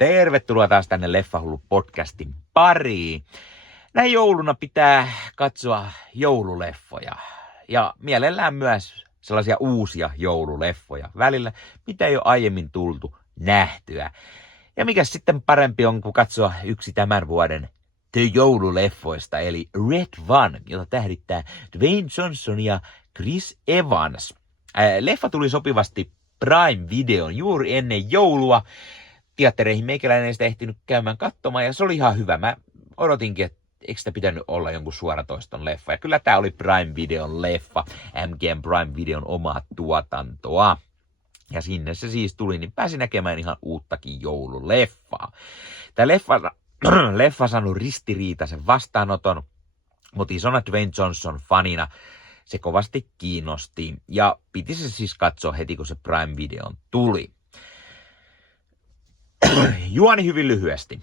Tervetuloa taas tänne Leffahullu podcastin pariin. Näin jouluna pitää katsoa joululeffoja ja mielellään myös sellaisia uusia joululeffoja välillä, mitä ei ole aiemmin tultu nähtyä. Ja mikä sitten parempi on kuin katsoa yksi tämän vuoden joululeffoista, eli Red One, jota tähdittää Dwayne Johnson ja Chris Evans. Leffa tuli sopivasti Prime Videon juuri ennen joulua. Teattereihin meikäläinen ei sitä ehtinyt käymään katsomaan, ja se oli ihan hyvä. Mä odotinkin, että eikö sitä pitänyt olla jonkun suoratoiston leffa. Ja kyllä tää oli Prime Videon leffa, MGM Prime Videon omaa tuotantoa. Ja sinne se siis tuli, niin pääsin näkemään ihan uuttakin joululeffaa. Tää leffa saanut ristiriitaisen vastaanoton, mutta isona Dwayne Johnson fanina se kovasti kiinnosti. Ja piti se siis katsoa heti, kun se Prime Videon tuli. Juoni hyvin lyhyesti.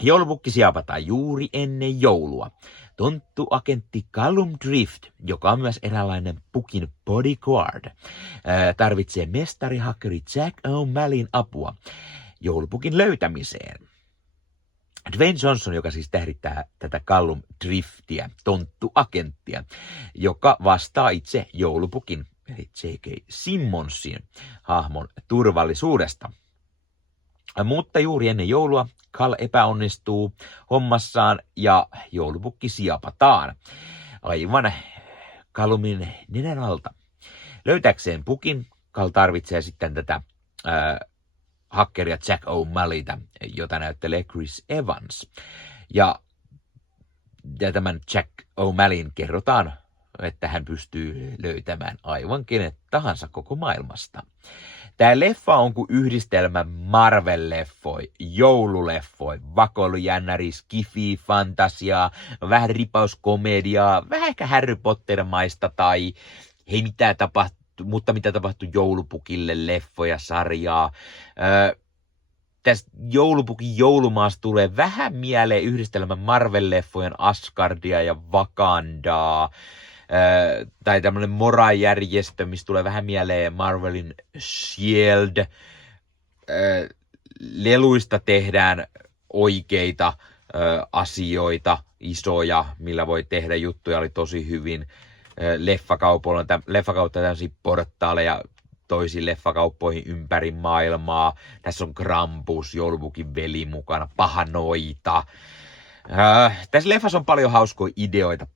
Joulupukki siapataan juuri ennen joulua. Tonttu agentti Callum Drift, joka on myös eräänlainen pukin bodyguard, tarvitsee mestarihakkeri Jack O'Malleyn apua joulupukin löytämiseen. Dwayne Johnson, joka siis tähdittää tätä Callum Driftiä, tonttuagenttia, joka vastaa itse joulupukin, eli J.K. Simmonsin hahmon turvallisuudesta. Mutta juuri ennen joulua Cal epäonnistuu hommassaan ja joulupukki siapataan aivan Callumin nenän alta. Löytääkseen pukin Cal tarvitsee sitten tätä hakkeria Jack O'Malleyta, jota näyttelee Chris Evans. Ja tämän Jack O'Malleyn kerrotaan, että hän pystyy löytämään aivan kenet tahansa koko maailmasta. Tämä leffa on kuin yhdistelmä Marvel-leffoi, joululeffoi, vakoilujännäri, skifi, fantasiaa, vähän ripauskomediaa, vähän ehkä Harry Potter-maista tai hei mitä tapahtui joulupukille, leffoja, sarjaa. Tästä joulupukin joulumaasta tulee vähän mieleen yhdistelmä Marvel-leffojen Asgardia ja Wakandaa. Tai tämmönen morajärjestö, mistä tulee vähän mieleen Marvelin Shield. Leluista tehdään oikeita asioita, isoja, millä voi tehdä juttuja, oli tosi hyvin. Leffakautta tämmöisiä portaaleja toisiin leffakauppoihin ympäri maailmaa. Tässä on Krampus, joulupukin veli mukana, pahanoita. Tässä leffassa on paljon hauskoja ideoita,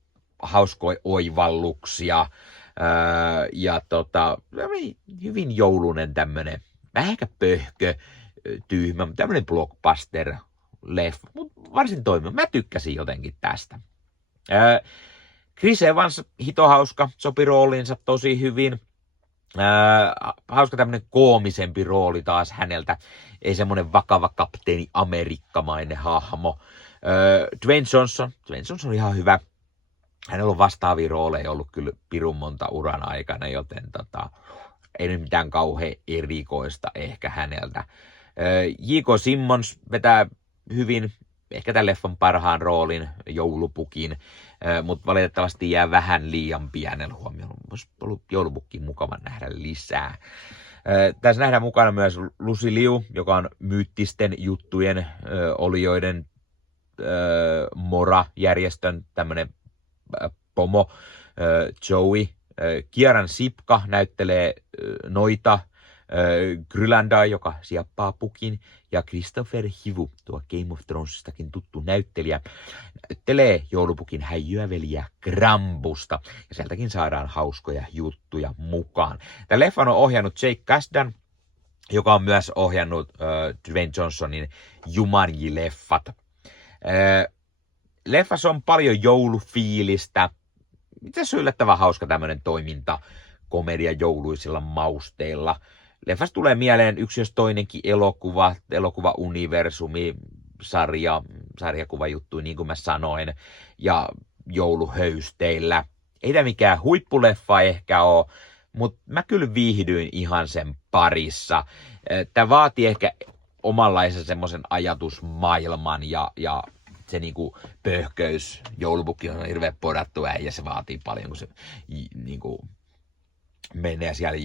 hauskoja oivalluksia ja hyvin joulunen tämmönen, vähän ehkä pöhkö, tyhmä, tämmönen blockbuster-leffa, mutta varsin toimiva. Mä tykkäsin jotenkin tästä. Chris Evans, hitohauska, sopi rooliinsa tosi hyvin. Hauska tämmönen koomisempi rooli taas häneltä, ei semmonen vakava kapteeni amerikkamainen hahmo. Dwayne Johnson on ihan hyvä. Hänellä on vastaavia rooleja ollut kyllä pirun monta uran aikana, joten ei nyt mitään kauhean erikoista ehkä häneltä. J.K. Simmons vetää hyvin, ehkä tämän leffan parhaan roolin, joulupukin, mutta valitettavasti jää vähän liian pienellä huomioon. Olisi ollut joulupukkiin mukava nähdä lisää. Tässä nähdään mukana myös Lucy Liu, joka on myyttisten juttujen olijoiden Mora-järjestön tämmöinen pomo. Joey. Kieran Sipka näyttelee noita. Grylandaa, joka sieppaa pukin, ja Christopher Hivu, tuo Game of Thronesistakin tuttu näyttelijä, näyttelee joulupukin häijyäveliä Krampusta, ja sieltäkin saadaan hauskoja juttuja mukaan. Tämän leffan on ohjannut Jake Kasdan, joka on myös ohjannut Dwayne Johnsonin Jumanji-leffat. Leffassa on paljon joulufiilistä. Itse asiassa yllättävän hauska tämmöinen toiminta komedia jouluisilla mausteilla. Leffasta tulee mieleen yksi jos toinenkin elokuva-universumi, sarjakuvajuttu, niin kuin mä sanoin, ja jouluhöysteillä. Ei tämä mikään huippuleffa ehkä ole, mutta mä kyllä viihdyin ihan sen parissa. Tämä vaatii ehkä omanlaisen semmoisen ajatusmaailman ja se niinku pöhköys. Joulupukki on hirveän podattu äijä, se vaatii paljon, kun se niinku menee siellä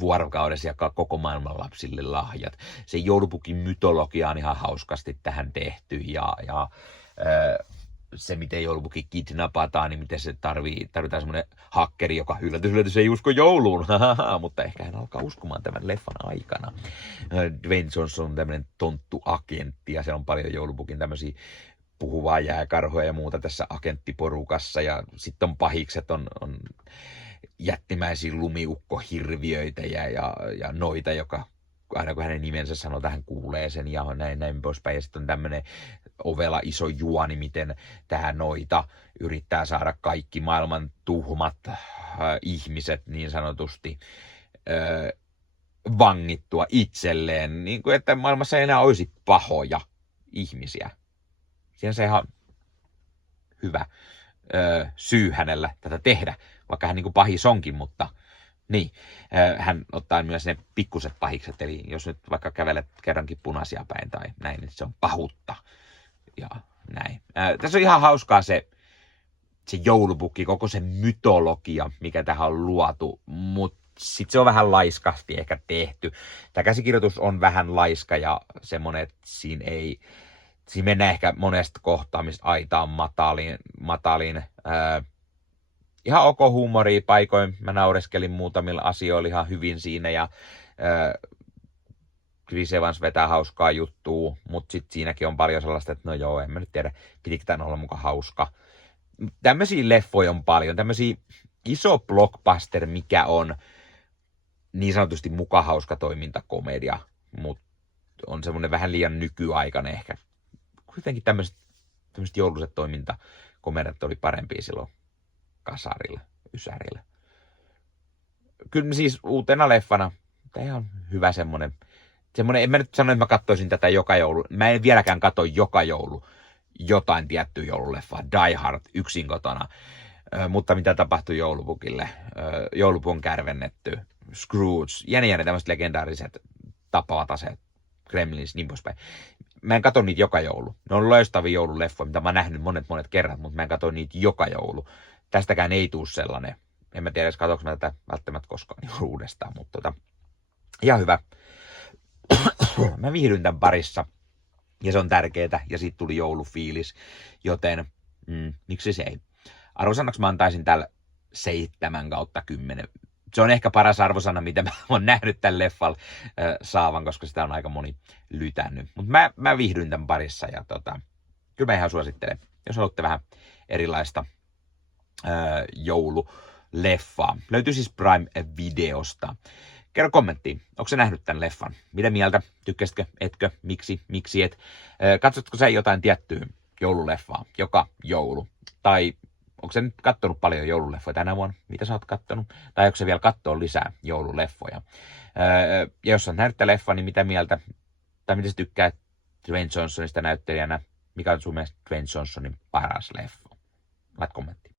vuorokaudessa jakaa koko maailman lapsille lahjat. Se joulupukin mytologia on ihan hauskasti tähän tehty ja se, miten joulupuki kidnapataan, niin miten se tarvitaan semmoinen hakkeri, joka yllätys ei usko jouluun, mutta ehkä hän alkaa uskomaan tämän leffan aikana. Dwayne Johnson on tämmöinen tonttuagentti ja siellä on paljon joulupukin tämmöisiä puhuvaa jääkarhoja ja muuta tässä agenttiporukassa ja sitten on pahikset, on jättimäisiä lumiukkohirviöitä ja noita, joka aina kun hänen nimensä sanoo, hän kuulee sen ja näin poispäin. Ja sitten on tämmöinen ovela iso juoni, miten tähän noita yrittää saada kaikki maailman tuhmat ihmiset niin sanotusti vangittua itselleen. Niin kuin että maailmassa ei enää olisi pahoja ihmisiä. Siinä se ihan hyvä syy hänellä tätä tehdä, vaikka hän niin kuin pahis onkin, mutta niin, hän ottaa myös ne pikkuset pahikset, eli jos nyt vaikka kävelet kerrankin punaisia päin tai näin, niin se on pahuutta ja näin. Tässä on ihan hauskaa se joulupukki, koko se mytologia, mikä tähän on luotu, mutta sitten se on vähän laiskasti ehkä tehty. Tämä käsikirjoitus on vähän laiska ja semmoinen, että siinä mennään ehkä monesta kohtaa, missä aita on matalin. Ihan ok huumoria paikoin. Mä naureskelin muutamilla asioilla ihan hyvin siinä ja Chris Evans vetää hauskaa juttua, mutta sitten siinäkin on paljon sellaista, että no joo, en mä nyt tiedä, pitikö tämän olla muka hauska. Tämmöisiä leffoja on paljon, tämmöisiä iso blockbuster, mikä on niin sanotusti muka hauska toimintakomedia, mutta on semmoinen vähän liian nykyaikainen ehkä. Kuitenkin tämmöiset jouluiset toimintakomediat oli parempia silloin kasarilla, ysärillä. Kyllä siis uutena leffana, tämä on hyvä semmoinen, en mä nyt sano, että mä katsoisin tätä joka joulu. Mä en vieläkään katso joka joulu jotain tiettyä joululeffaa. Die Hard, yksin kotona. Mutta mitä tapahtui joulupukille? Joulupu on kärvennetty. Scrooge, jäni tämmöiset legendaariset tappavat aseet. Gremlins, niin poispäin. Mä en katso niitä joka joulu. Ne on loistavia joululeffoja, mitä mä oon nähnyt monet kerrat, mutta mä en katso niitä joka joulu. Tästäkään ei tule sellainen. En mä tiedä, jos katsoinko mä tätä välttämättä koskaan uudestaan, mutta ihan hyvä. Mä viihdyin tämän parissa ja se on tärkeetä ja siitä tuli joulufiilis, joten miksi se ei. Arvosanaksi mä antaisin tällä 7/10. Se on ehkä paras arvosana, mitä mä oon nähnyt tämän leffalla saavan, koska sitä on aika moni lytännyt. Mutta mä viihdyin tämän parissa ja kyllä mä ihan suosittelen, jos haluatte vähän erilaista joululeffaa. Löytyy siis Prime-videosta. Kerro kommenttiin, onko sä nähnyt tämän leffan? Mitä mieltä? Tykkäsitkö? Etkö? Miksi et? Katsotko sä jotain tiettyä joululeffaa joka joulu? Tai onko sä nyt kattonut paljon joululeffoja tänä vuonna? Mitä sä oot kattonut? Tai onko sä vielä katsoa lisää joululeffoja? Ja jos sä oot nähnyt tämän leffan, niin mitä mieltä? Tai mitä sä tykkäät Dwayne Johnsonista näyttelijänä? Mikä on sun mielestä Dwayne Johnsonin paras leffa? Lait kommenttiin.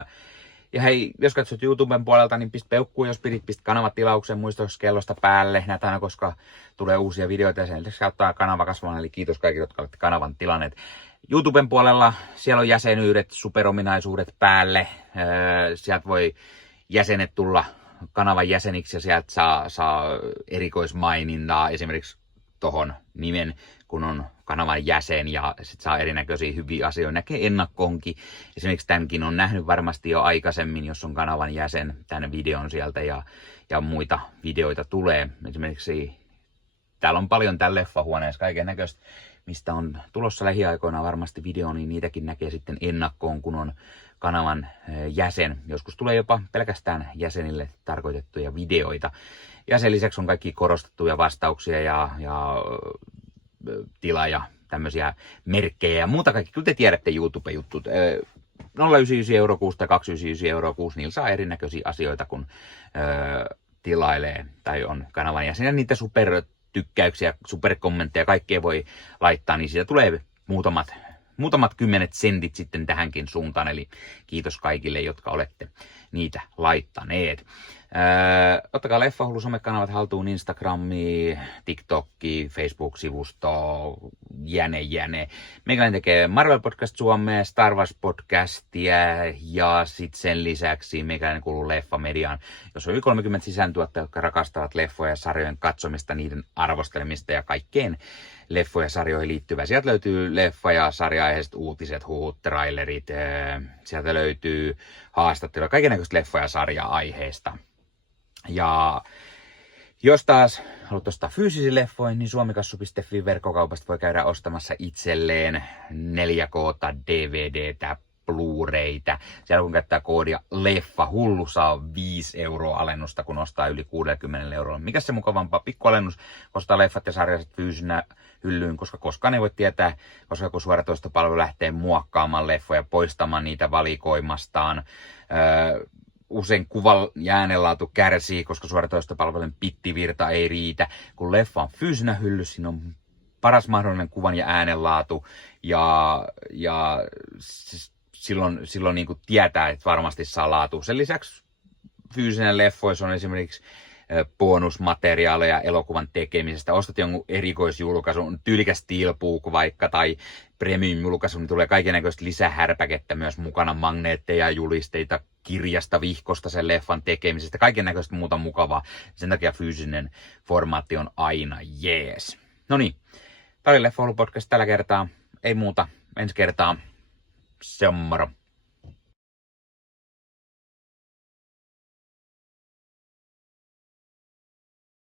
Ja hei, jos katsot YouTuben puolelta, niin pistä peukkuun, jos pistä kanavatilauksen, muista kellosta päälle. Näet aina, koska tulee uusia videoita ja sen lisäksi ottaa kanava kasvamaan. Eli kiitos kaikille, jotka olette kanavan tilanneet. YouTuben puolella siellä on jäsenyydet, superominaisuudet päälle. Sieltä voi jäsenet tulla kanavan jäseniksi ja sieltä saa erikoismainintaa esimerkiksi tohon nimen, kun on kanavan jäsen ja sit saa erinäköisiä hyviä asioita. Näkee ennakkoonkin. Esimerkiksi tämänkin on nähnyt varmasti jo aikaisemmin, jos on kanavan jäsen, tämän videon sieltä ja muita videoita tulee. Esimerkiksi täällä on paljon tällä leffahuoneessa kaiken näköistä, mistä on tulossa lähiaikoina varmasti video, niin niitäkin näkee sitten ennakkoon, kun on kanavan jäsen. Joskus tulee jopa pelkästään jäsenille tarkoitettuja videoita. Ja sen lisäksi on kaikki korostettuja vastauksia ja tilaaja, tämmöisiä merkkejä ja muuta kaikki. Kyllä te tiedätte YouTube-juttut. 0,99 € kuussa tai 2,99 € kuussa, niillä saa erinäköisiä asioita, kun tilailee tai on kanavan jäsen. Niitä supertykkäyksiä, superkommentteja, kaikkea voi laittaa, niin siitä tulee muutamat 10 sentit sitten tähänkin suuntaan. Eli kiitos kaikille, jotka olette niitä laittaneet. Ottakaa Leffahullu somekanavat haltuun, Instagrami, TikTokki, Facebook-sivusto, jäne. Meikäläinen tekee Marvel Podcast Suomea, Star Wars Podcastia ja sitten sen lisäksi meikäläinen kuuluu Leffamediaan, jos on yli 30 sisäntuottajia, jotka rakastavat leffoja ja sarjojen katsomista, niiden arvostelemista ja kaikkeen leffoja ja sarjoihin liittyvää. Sieltä löytyy leffa- ja sarja-aiheiset uutiset, huhut, trailerit, sieltä löytyy haastatteluja, kaikennäköistä leffoja ja sarja-aiheista. Ja jos taas haluat ostaa fyysisiä leffoja, niin suomikassu.fi verkkokaupasta voi käydä ostamassa itselleen 4K DVDtä, Blu-raytä. Siellä kun käyttää koodia LEFFAHULLU saa 5 € alennusta, kun ostaa yli 60 €. Mikäs se mukavampaa? Pikkualennus, ostaa leffat ja sarjaiset fyysinä hyllyyn, koska koskaan ei voi tietää, koska joku suoratoistopalvelu lähtee muokkaamaan leffoja, poistamaan niitä valikoimastaan. Usein kuvan ja äänenlaatu kärsii, koska suoratoistopalvelujen bittivirta ei riitä. Kun leffa on fyysinä hyllyssä, siinä on paras mahdollinen kuvan ja äänenlaatu. Ja silloin niin kuin tietää, että varmasti saa laatu. Sen lisäksi fyysinen leffoissa on esimerkiksi bonusmateriaaleja elokuvan tekemisestä. Ostat jonkun erikoisjulkaisun, tyylikäs steelbook vaikka tai premium-julkaisu, niin tulee kaikennäköistä lisähärpäkettä myös mukana, magneetteja, julisteita, kirjasta, vihkosta sen leffan tekemisestä, kaikennäköistä muuta mukavaa. Sen takia fyysinen formaatti on aina jees. No niin, tämä oli Leffahullu podcast tällä kertaa. Ei muuta, ensi kertaa. Se on moro.